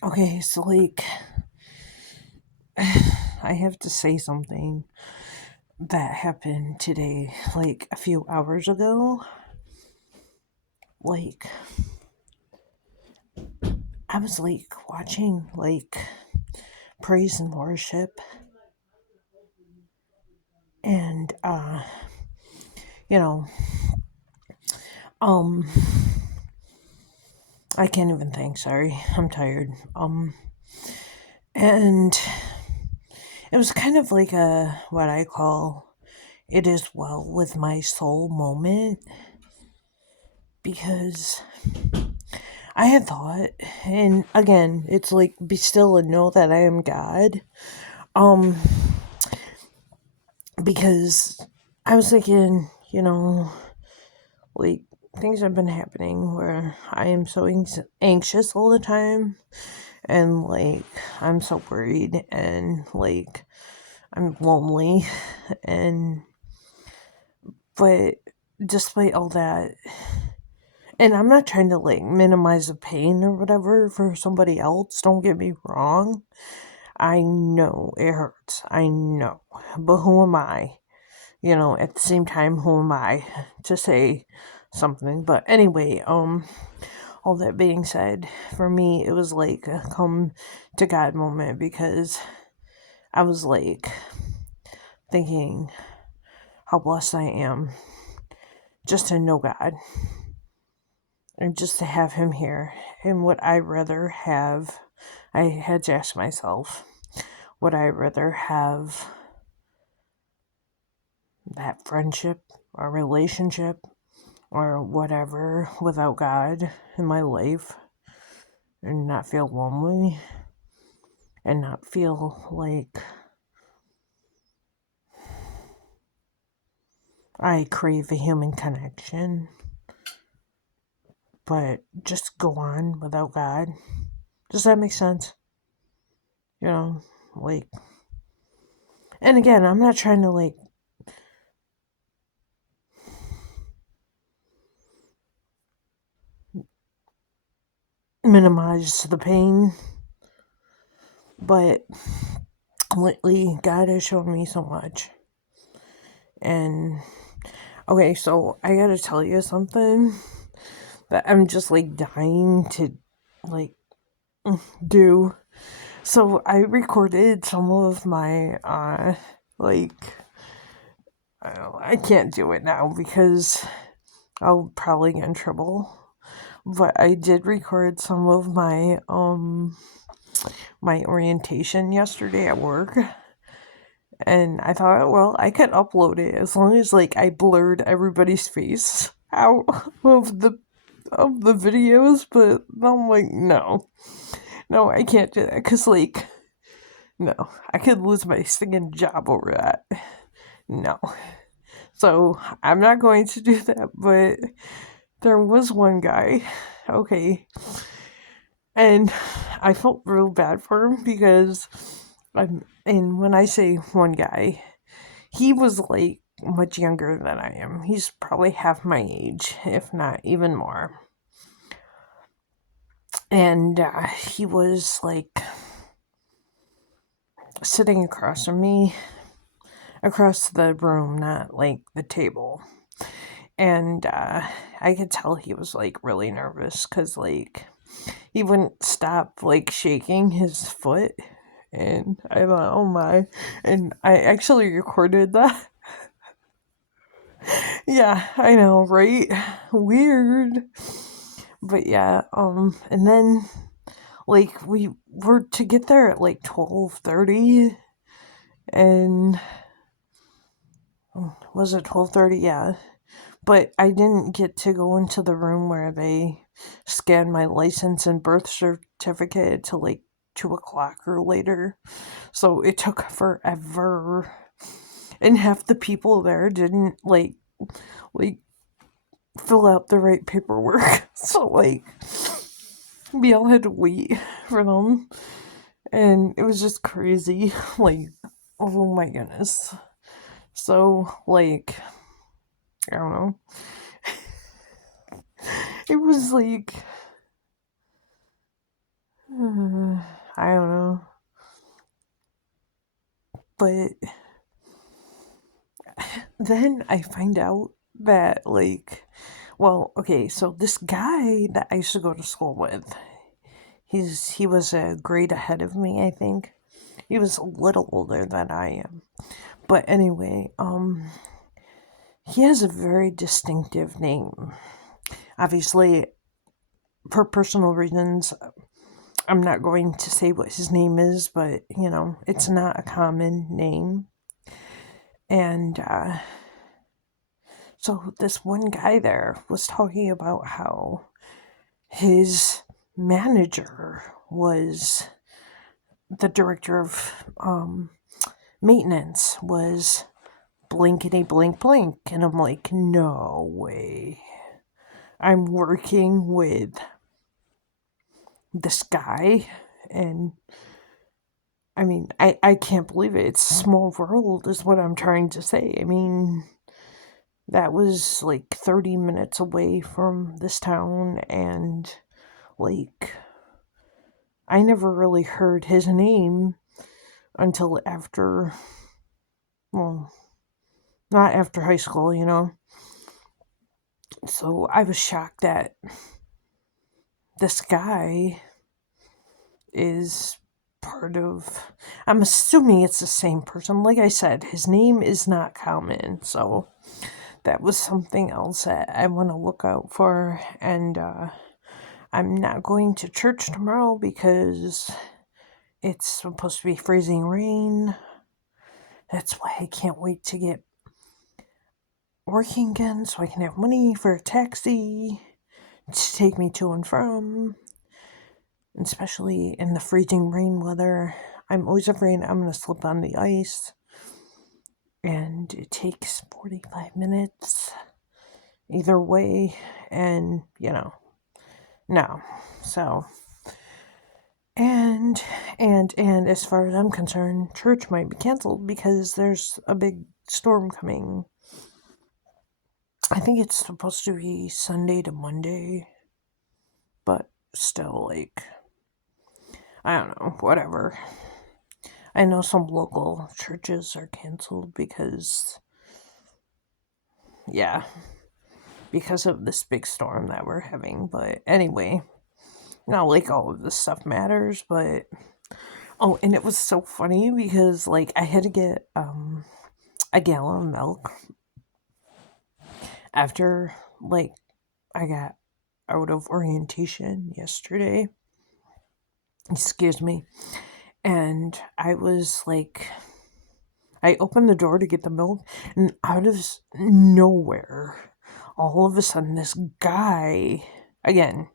Okay, so like I have to say something that happened today, like a few hours ago. Like I was like watching like praise and worship and you know, um I can't even think, sorry. I'm tired. And it was kind of like a what I call it is well with my soul moment because I had thought, and again, it's like be still and know that I am God. Um, because I was thinking, like things have been happening where I am so anxious all the time, and like I'm so worried, and like I'm lonely, and but despite all that, and I'm not trying to like minimize the pain or whatever for somebody else. Don't get me wrong. I know it hurts. I know. But who am I? At the same time, who am I to say something? But anyway, all that being said, for me, it was like a come to God moment because I was like thinking how blessed I am just to know God and just to have Him here. And would I rather have, I had to ask myself, would I rather have that friendship or relationship or whatever without God in my life and not feel lonely and not feel like I crave a human connection, but just go on without God? Does that make sense? You know, like, and again, I'm not trying to like minimize the pain, but lately, God has shown me so much. And okay, so I gotta tell you something that I'm just like dying to like do. So I recorded some of my like I can't do it now because I'll probably get in trouble. But I did record some of my orientation yesterday at work, and I thought, well, I could upload it as long as like I blurred everybody's face out of the videos. But I'm like, no, I can't do that because like no, I could lose my stinging job over that. No, so I'm not going to do that. But there was one guy, okay, and I felt real bad for him because and when I say one guy, he was like much younger than I am. He's probably half my age, if not even more. And he was like sitting across from me, across the room, not like the table. And I could tell he was like really nervous because like he wouldn't stop like shaking his foot. And I thought, oh my. And I actually recorded that. Yeah, I know, right? Weird. But yeah, and then like we were to get there at like 12:30, and was it 12:30? Yeah. But I didn't get to go into the room where they scanned my license and birth certificate until like 2 o'clock or later. So it took forever. And half the people there didn't like fill out the right paperwork. So like we all had to wait for them. And it was just crazy. Like, oh my goodness. So like I don't know. It was like I don't know. But then I find out that, like, well, okay, so this guy that I used to go to school with, he was a grade ahead of me, I think. He was a little older than I am. But anyway, he has a very distinctive name. Obviously, for personal reasons, I'm not going to say what his name is, but it's not a common name. And so this one guy there was talking about how his manager was the director of maintenance, was blankety blank blank. And I'm like, no way. I'm working with this guy, and I mean, I can't believe it. It's a small world, is what I'm trying to say. I mean, that was like 30 minutes away from this town, and like, I never really heard his name until after, well, not after high school, So I was shocked that this guy is part of. I'm assuming it's the same person. Like I said, his name is not common, so that was something else that I want to look out for. And I'm not going to church tomorrow because it's supposed to be freezing rain. That's why I can't wait to get working again so I can have money for a taxi to take me to and from. Especially in the freezing rain weather. I'm always afraid I'm going to slip on the ice. And it takes 45 minutes either way. And, no. So, and as far as I'm concerned, church might be canceled because there's a big storm coming. I think it's supposed to be Sunday to Monday. But still, like, I don't know, whatever. I know some local churches are canceled because of this big storm that we're having. But anyway, not like all of this stuff matters, but oh, and it was so funny because like I had to get a gallon of milk after like I got out of orientation yesterday. Excuse me. And I was like, I opened the door to get the milk, and out of nowhere, all of a sudden, this guy, again,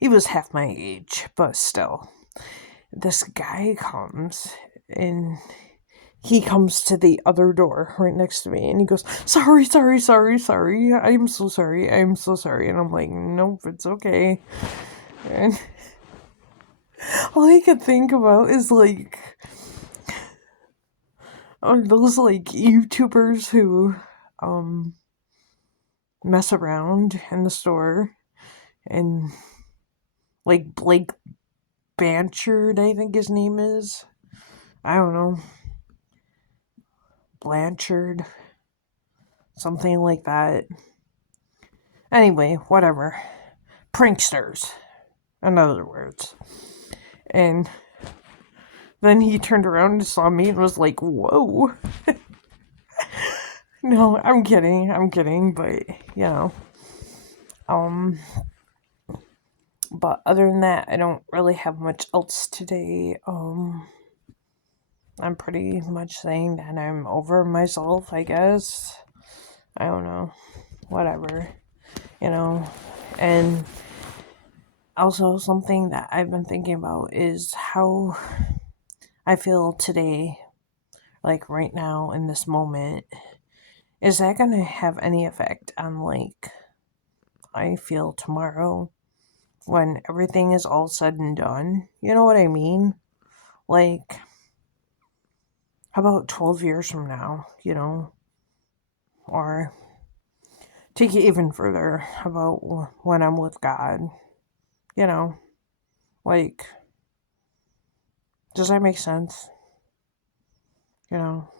he was half my age, but still, this guy comes, and he comes to the other door right next to me, and he goes, sorry, I'm so sorry, and I'm like, nope, it's okay. And all I could think about is like, those like YouTubers who mess around in the store, and like Blake Blanchard, I think his name is. I don't know. Blanchard. Something like that. Anyway, whatever. Pranksters, in other words. And then he turned around and saw me and was like, whoa. No, I'm kidding, but, but other than that, I don't really have much else today. I'm pretty much saying that I'm over myself, I guess. I don't know. Whatever. And also something that I've been thinking about is how I feel today, like right now in this moment. Is that going to have any effect on like I feel tomorrow when everything is all said and done? You know what I mean? Like, how about 12 years from now, Or take it even further about when I'm with God, you know? Like, Does that make sense? You know,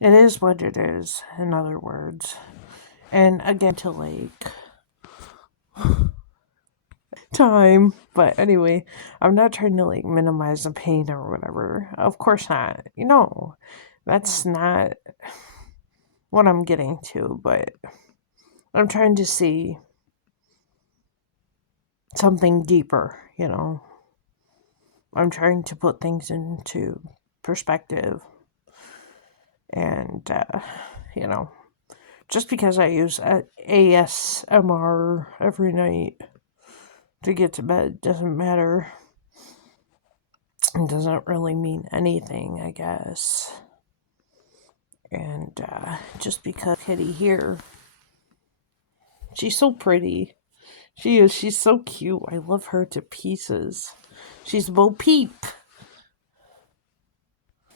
it is what it is, in other words. And again, to like time. But anyway, I'm not trying to like minimize the pain or whatever. Of course not. That's not what I'm getting to, but I'm trying to see something deeper. I'm trying to put things into perspective. And, you know, just because I use ASMR every night to get to bed doesn't matter. It doesn't really mean anything, I guess. And just because Kitty here, she's so pretty. She is. She's so cute. I love her to pieces. She's Bo Peep.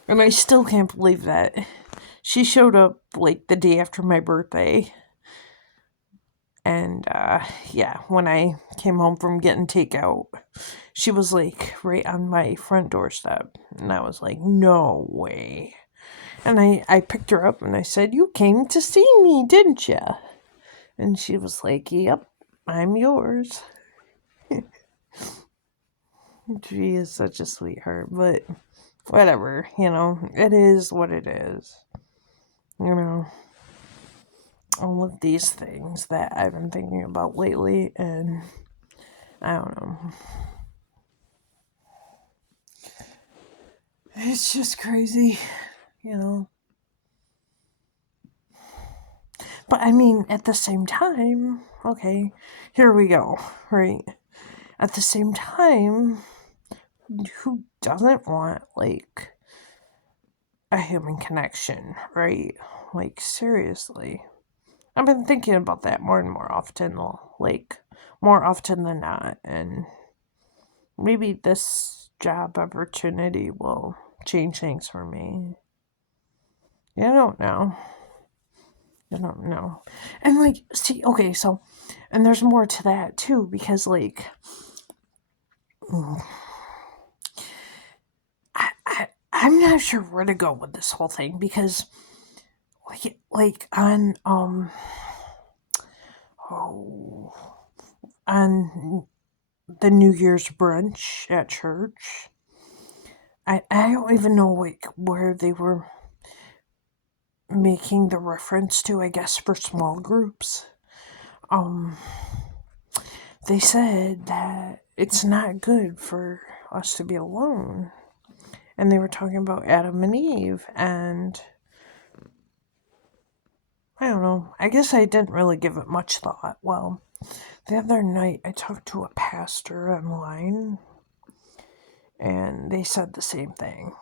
And I still can't believe that. She showed up like the day after my birthday. And yeah, when I came home from getting takeout, she was like right on my front doorstep. And I was like, no way. And I picked her up and I said, "You came to see me, didn't you?" And she was like, "Yep, I'm yours." She is such a sweetheart, but whatever, it is what it is. You know, all of these things that I've been thinking about lately, and I don't know. It's just crazy, you know. But I mean, at the same time, okay, here we go, right? At the same time, who doesn't want, like, a human connection, right? Like, seriously. I've been thinking about that more and more often, like, more often than not, and maybe this job opportunity will change things for me. I don't know. I don't know. And, like, see, okay, so, and there's more to that, too, because, like, I'm not sure where to go with this whole thing, because, like on, oh, on the New Year's brunch at church, I don't even know, like, where they were making the reference to, I guess, for small groups. Um, they said that it's not good for us to be alone. And they were talking about Adam and Eve, and I don't know. I guess I didn't really give it much thought. Well, the other night I talked to a pastor online, and they said the same thing.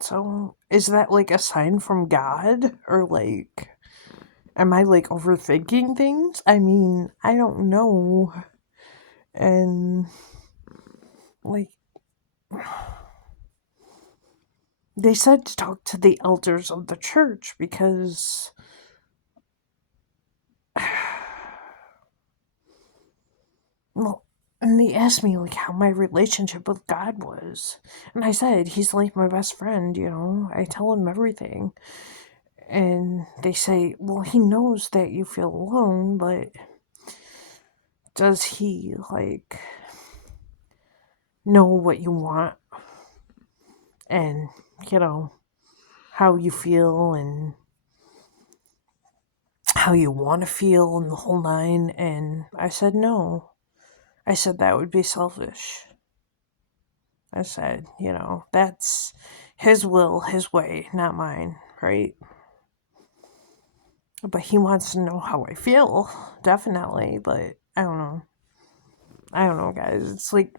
So, is that like a sign from God? Or like, am I like overthinking things? I mean, I don't know. And like, they said to talk to the elders of the church because well, and they asked me like how my relationship with God was. And I said, he's like my best friend. I tell him everything. And they say, well, he knows that you feel alone, but does he like know what you want and how you feel and how you want to feel and the whole nine? And I said no. I said that would be selfish. I said, that's his will, his way, not mine, right? But he wants to know how I feel, definitely. But I don't know, guys. It's like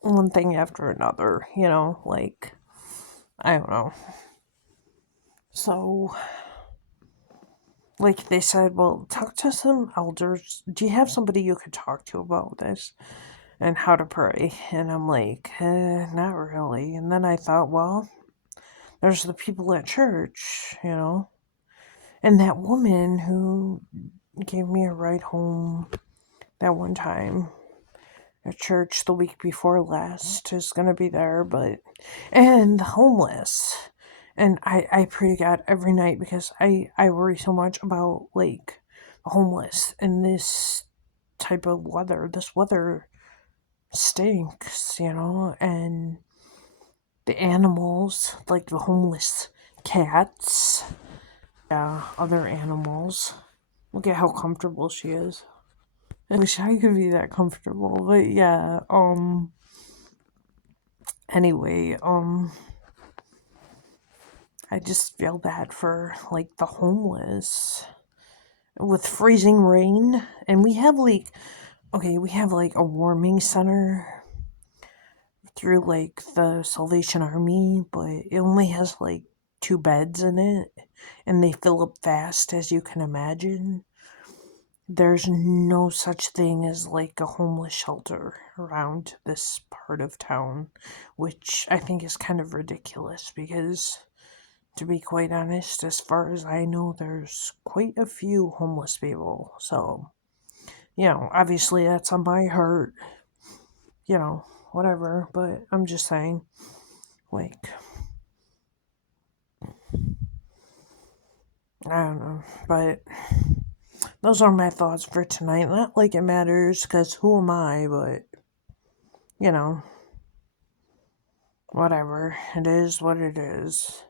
one thing after another, like, I don't know. So, like they said, well, talk to some elders. Do you have somebody you could talk to about this and how to pray? And I'm like, not really. And then I thought, well, there's the people at church, and that woman who gave me a ride home that one time. a church the week before last is gonna be there, and the homeless. And I pray to God every night because I worry so much about like the homeless and this type of weather. This weather stinks, and the animals, like the homeless cats, yeah, other animals. Look at how comfortable she is. I wish I could be that comfortable, but yeah, anyway, I just feel bad for like the homeless with freezing rain, and we have like a warming center through like the Salvation Army, but it only has like 2 beds in it, and they fill up fast, as you can imagine. There's no such thing as like a homeless shelter around this part of town, which I think is kind of ridiculous because, to be quite honest, as far as I know, there's quite a few homeless people. So, obviously that's on my heart, whatever, but I'm just saying, like, I don't know, but those are my thoughts for tonight. Not like it matters, because who am I, but, you know, whatever. It is what it is.